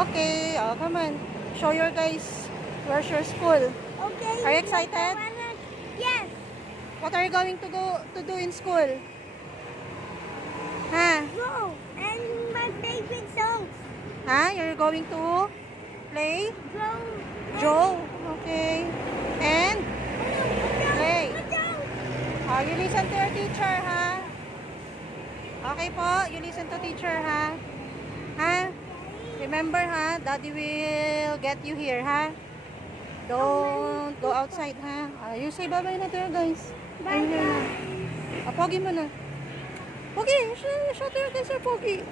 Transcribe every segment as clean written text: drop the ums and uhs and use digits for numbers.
Okay, oh, come on. Show your guys where's your school. Okay. Are you excited? Yes. What are you going to do in school? Huh? Go and my favorite songs. Huh? You're going to play? Go. Joe. Okay. And play. Oh, you listen to your teacher, ha? Okay po, you listen to teacher, ha? Ha? Remember, ha? Daddy will get you here, ha? Don't go outside, ha? You say bye-bye na to your guys. I'm here na. Pogi mo na. Pogi, show to your guys your Pogi.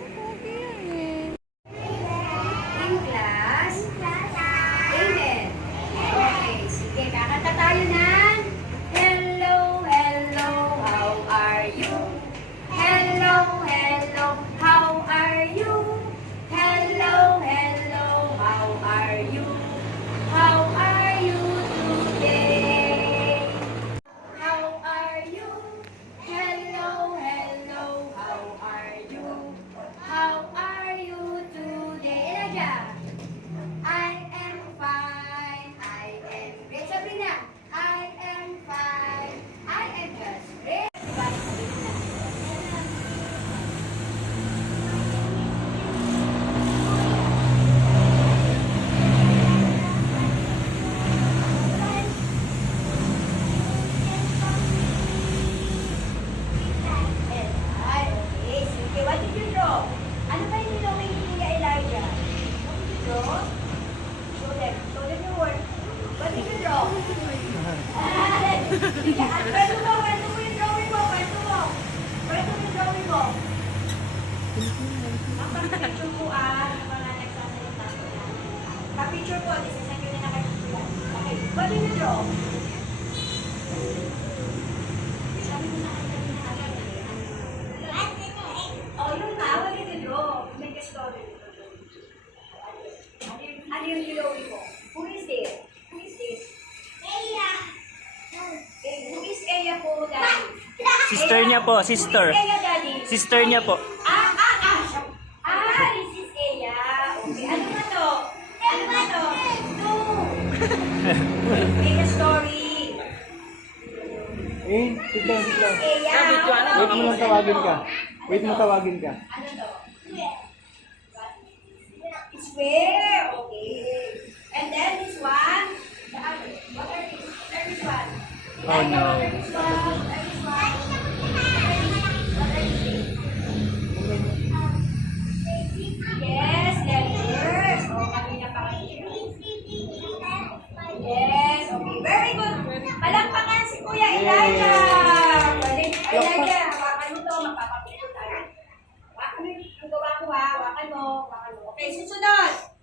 Pogi yan eh. In class? Amen. Okay, sige. Kakanta tayo ng Hello, hello, how are you? Hello, hello, how are you? Hello, hello, how are you? How are you today? How are you? Hello, hello, how are you? How are you today? Elijah? I am fine. I am great. Sabrina, I am fine. I am just great. Okay, sige. What did you draw? Ano ba yung drawing ni Kuya Elijah? What did you draw? Show them. Show them your work. What did you draw? Sige, kwento mo yung drawing mo. Kwento mo yung drawing mo. Ang pag-picture ko ng mga nagsasalita ko yan. Pa-picture ko, isasend ko na nakapicture yan. Okay, what did you draw? Sabi ko sa kanya kanina agad eh. Oh, yun nga, what did you draw? Make a story. Ano yung drawing mo? Who is this? Who is this? Eya. Who is Eya po, Daddy? Sister niya po, sister. Who is Eya, Daddy? Sister niya po. This is Eya. Okay, ano ba to? Ano ba to? No. Make a story. Sit down, sit down. Eya. Wait mo lang tawagin ka. Wait mo tawagin ka. Ano to? It's where? Okay. And then this one. The other. What are these? What are this one? Oh no. What are this one? What are this one? What are these? Yes, letters. Oh, kanina pa kanina. Yes, okay. Very good. Palakpakan si Kuya Elijah. Elijah, hawakan mo to. Magpapapicture tayo. Hawakan mo yung gawa ko ha. Hawakan mo. Okay, susunod.